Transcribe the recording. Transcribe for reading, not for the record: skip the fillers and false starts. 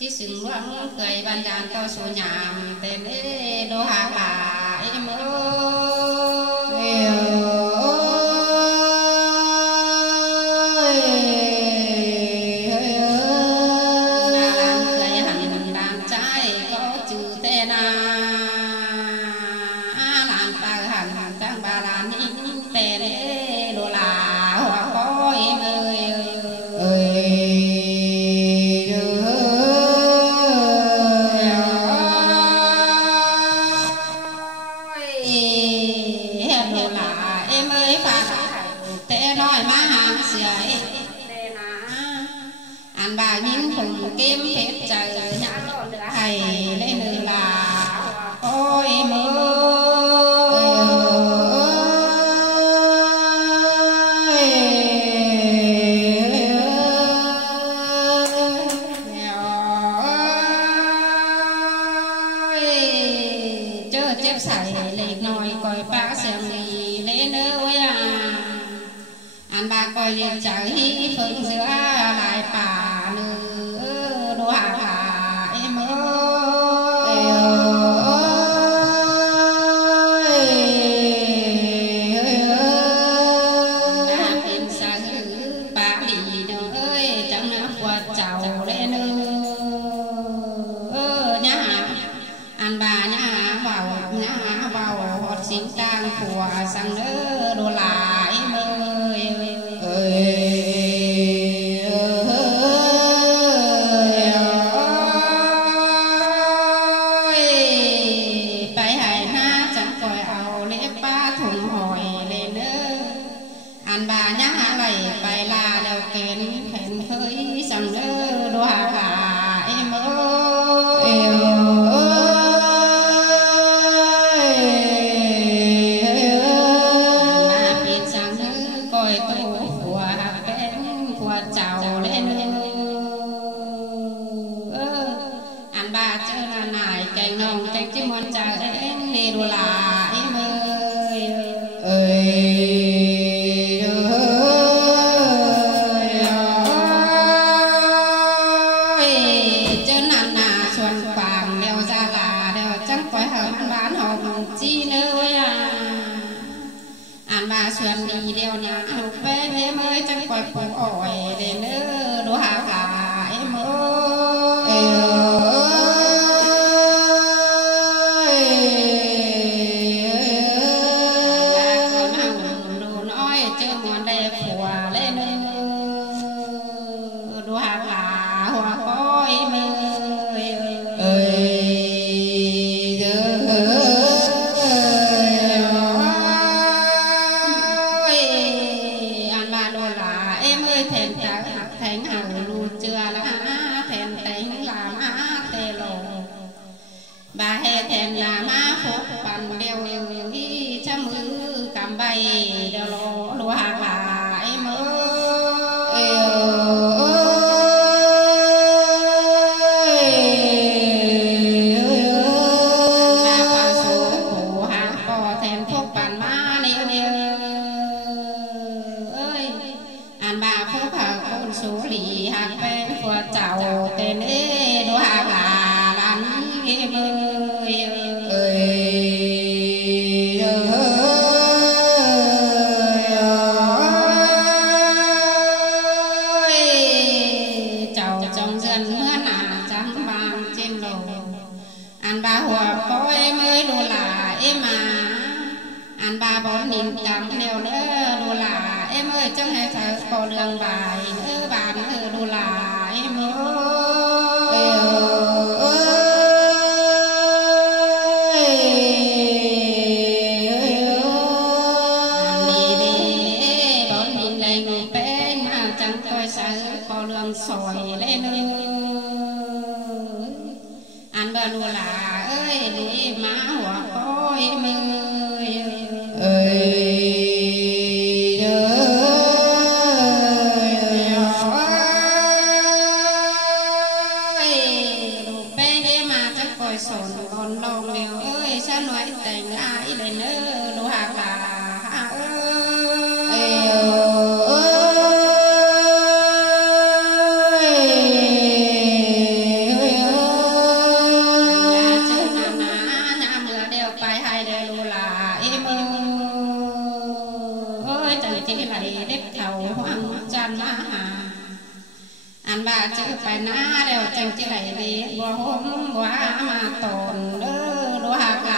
chỉ sừng luang cười ban đàn to số nhảm tên đê đô hà bà em มาหาอันบาจื้อไปหน้าแล้วจังจิไหลดีบัวหมบัวมาตนเด้อดูหากา